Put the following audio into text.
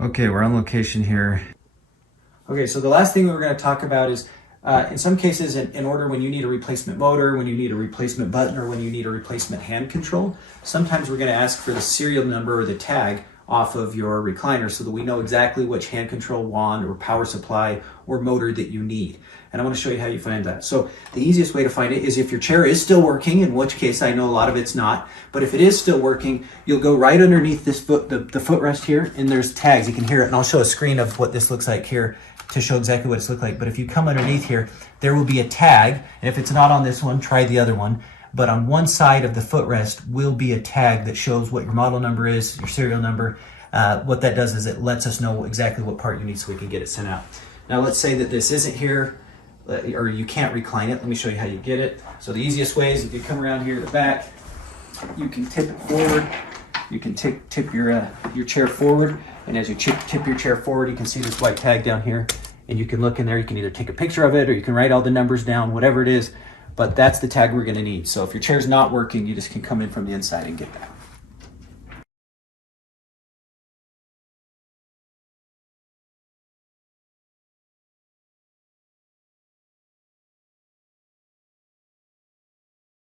Okay, we're on location here. Okay, so the last thing we're going to talk about is in some cases, in order when you need a replacement motor, when you need a replacement button, or when you need a replacement hand control, sometimes we're going to ask for the serial number or the tag off of your recliner so that we know exactly which hand control wand or power supply or motor that you need. And I want to show you how you find that. So the easiest way to find it is if your chair is still working, in which case I know a lot of it's not, but if it is still working, you'll go right underneath this foot, the footrest here, and there's tags. You can hear it, and I'll show a screen of what this looks like here to show exactly what it's looked like. But if you come underneath here, there will be a tag, and if it's not on this one, try the other one. But on one side of the footrest will be a tag that shows what your model number is, your serial number. What that does is it lets us know exactly what part you need so we can get it sent out. Now let's say that this isn't here, or you can't recline it. Let me show you how you get it. So the easiest way is if you come around here to the back, you can tip it forward. You can tip your chair forward, and as you tip your chair forward, you can see this white tag down here, and you can look in there. You can either take a picture of it, or you can write all the numbers down, whatever it is, but that's the tag we're gonna need. So if your chair's not working, you just can come in from the inside and get that.